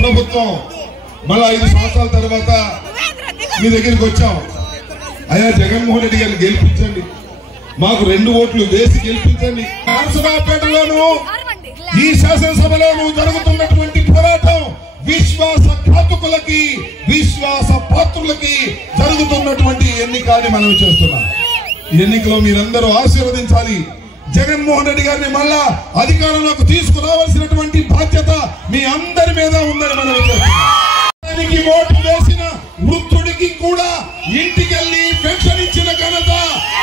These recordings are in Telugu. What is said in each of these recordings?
ప్రభుత్వం మళ్ళా 5 సంవత్సరాల తర్వాత మీ దగ్గరికి వచ్చాం. అయ్యా జగన్మోహన్ రెడ్డి గారిని గెలిపించండి, మాకు 2 ఓట్లు వేసి గెలిపించండి. నరసరావుపేటలోను ఈ శాసనసభలోను జరుగుతున్నటువంటి పోరాటం విశ్వాసఘాతుకులకి విశ్వాస పాత్రులకి జరుగుతున్నటువంటి ఎన్నిక అని మనం చేస్తున్నాం. ఈ ఎన్నికలో మీరందరూ ఆశీర్వదించాలి. జగన్మోహన్ రెడ్డి గారిని మళ్ళా అధికారంలోకి తీసుకురావాల్సినటువంటి బాధ్యత మీ అందరి మీద ఉందని మనం చేస్తున్నాం. ఓటు వేసిన వృద్ధుడికి కూడా ఇంటికెళ్ళి పెన్షన్ ఇచ్చిన ఘనత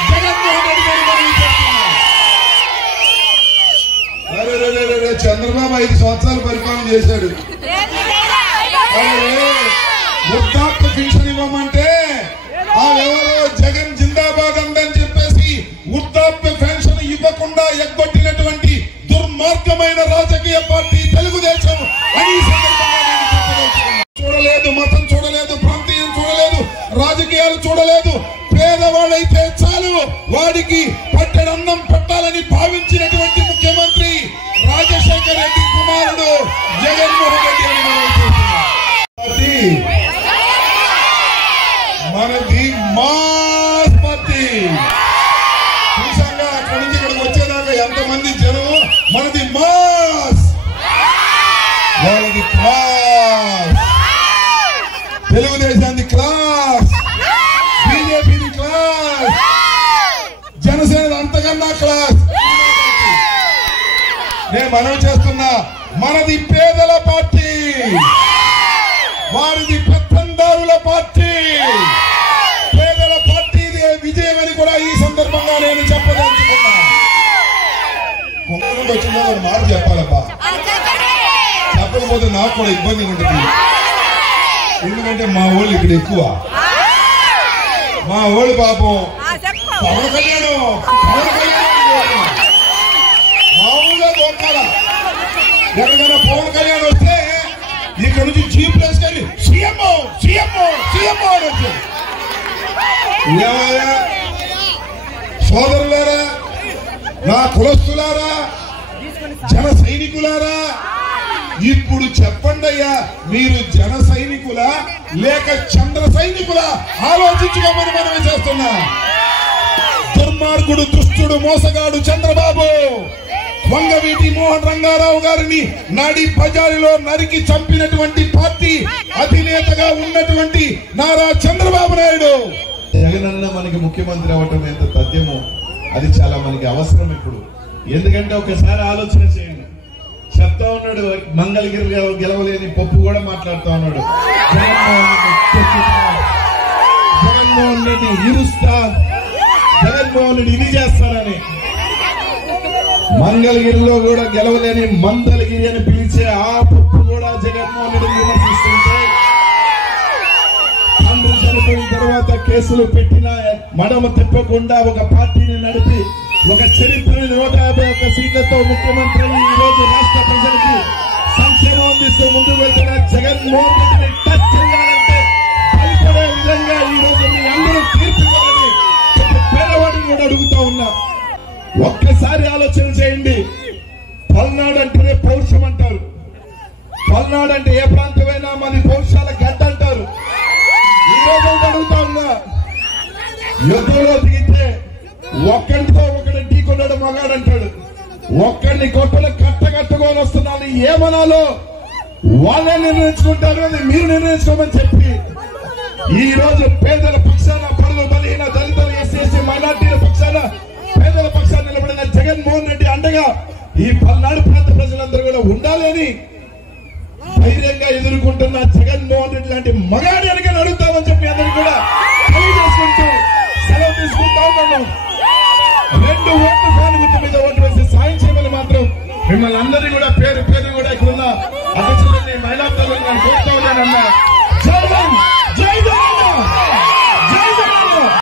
జగన్మోహన్ రెడ్డి గారు మనం చేస్తున్నాం. చంద్రబాబు 5 సంవత్సరాలు పరిపాలన చేశాడు. వృద్ధాప్య పెన్షన్ ఇవ్వమంటే ఎవరో జగన్ జిందాబాద్ అందని చెప్పేసి వృద్ధాప్య పెన్షన్ ఇవ్వకుండా ఎగ్గొట్టినటువంటి దుర్మార్గమైన రాజకీయ పార్టీ తెలుగుదేశం అని చూడలేదు, మతం చూడలేదు, ప్రాంతీయం చూడలేదు, రాజకీయాలు చూడలేదు. పేదవాడైతే చాలు వాడికి పట్టెడన్నం పెట్టాలని భావించినటువంటి ముఖ్యమంత్రి రాజశేఖర రెడ్డి కుమారుడు జగన్మోహన్ రెడ్డి అని మనది మాస్ పార్టీ. చూసాగా అక్కడి నుంచి ఇక్కడికి వచ్చేదాకా ఎంతమంది జనం. మనది మాస్, వాళ్ళది క్లాస్. తెలుగుదేశాన్ని క్లాస్, బీజేపీని క్లాస్, జనసేన అంతకన్నా క్లాస్. నేను మనం చేస్తున్నా మనది పేదల పార్టీ, వారిది పెత్తందారుల పార్టీ. పేదల పార్టీ విజయం అని కూడా ఈ సందర్భంగా నేను చెప్పదలుచుకున్నా. కొంతమంది వచ్చిందో ఒక మాట చెప్పాలబ్బా, చెప్పకపోతే నాకు కూడా ఇబ్బంది ఉంటుంది. ఎందుకంటే మా వాళ్ళు ఇక్కడ ఎక్కువ, మా వాళ్ళు పాపం పవన్ కళ్యాణ్ మామూలుగా దొరకాల. ఎక్కడికైనా పవన్ కళ్యాణ్ వస్తే ఇక్కడ నుంచి జీప్ వేసుకొని సీఎం సీఎం సీఎం అని వచ్చారు. ఏమయ్యా సోదరులారా, నా కులస్తులారా, జన సైనికులారా, ఇప్పుడు చెప్పండి అయ్యా, మీరు జన సైనికులా లేక చంద్ర సైనికులా ఆలోచించుకోమని మనం చేస్తున్నా. దుర్మార్గుడు, దుష్టుడు, మోసగాడు చంద్రబాబు వంగవీటి మోహన్ రంగారావు గారిని నడి బజారులో నరికి చంపినటువంటి పార్టీ అధినేతగా ఉన్నటువంటి నారా చంద్రబాబు నాయుడు. జగనన్న మనకి ముఖ్యమంత్రి అవ్వటం ఎంత తథ్యమో అది చాలా మనకి అవసరం ఇప్పుడు. ఎందుకంటే ఒకసారి ఆలోచన చేయండి, చెప్తా ఉన్నాడు మంగళగిరి గెలవలేని పప్పు కూడా మాట్లాడుతూ ఉన్నాడు. జగన్మోహన్ రెడ్డి ఇరుస్తా, జగన్మోహన్ రెడ్డి ఇది చేస్తానని. మంగళగిరిలో కూడా గెలవలేని మందలగిరి అని పిలిచే ఆ పప్పు కూడా జగన్మోహన్ రెడ్డి విమర్శిస్తుంటే, తండ్రి చనిపోయిన తర్వాత కేసులు పెట్టిన మడమ తిప్పకుండా ఒక పార్టీని నడిపి ఒక చరిత్రని 151 సీట్లతో ముఖ్యమంత్రి ఈ రోజు రాష్ట్ర ప్రజలకు సంక్షేమం అందిస్తూ ముందుకు వెళ్తున్న జగన్మోహన్ రెడ్డిని టచ్ చేయాలంటే భయపడే విధంగా ఈ రోజు మీ అందరూ తీర్పు ఇవ్వాలని పేదవాడిని కూడా అడుగుతా ఉన్నా. ఒక్కసారి ఆలోచన చేయండి. పల్నాడు అంటేనే పౌరుషం అంటారు. పల్నాడు అంటే ఏ ప్రాంతమైనా మన పౌరుషాల గడ్డ అంటారు. ఈ రోజు అడుగుతా ఉన్నా, యుద్ధంలో దిగితే ఒక్కడితో ఒకటి ఢీకొన్నాడు మగాడంటాడు. ఒక్కడిని కొట్టలు కట్టగట్టుకొని వస్తున్నాను ఏమనాలో వాళ్ళే నిర్ణయించుకుంటారు, అది మీరు నిర్ణయించుకోమని చెప్పి ఈ రోజు పేదల పక్షాన, పరులు బలహీన దళితులు, ఎస్సీ మైనార్టీల పక్షాన, పేదల పక్షాన నిలబడిన జగన్మోహన్ రెడ్డి అండగా ఈ పల్నాడు ప్రాంత ప్రజలందరూ కూడా ఉండాలని ధైర్యంగా ఎదుర్కొంటున్న జగన్మోహన్ రెడ్డి లాంటి మగాడి అని అడుగుతామని చెప్పి అందరికీ కూడా తెలియజేసుకుంటూ సెలవు తీసుకుంటా ఉన్నాను. 2 ఓట్లు ఫ్యాన్ గుర్తు మీద ఓటు వేసి సాయం చేయమని మాత్రం మిమ్మల్ని అందరినీ కూడా పేరు పేరు కూడా ఇక్కడున్న అధ్యక్షులని మహిళా కోరుతా ఉన్నానన్నా.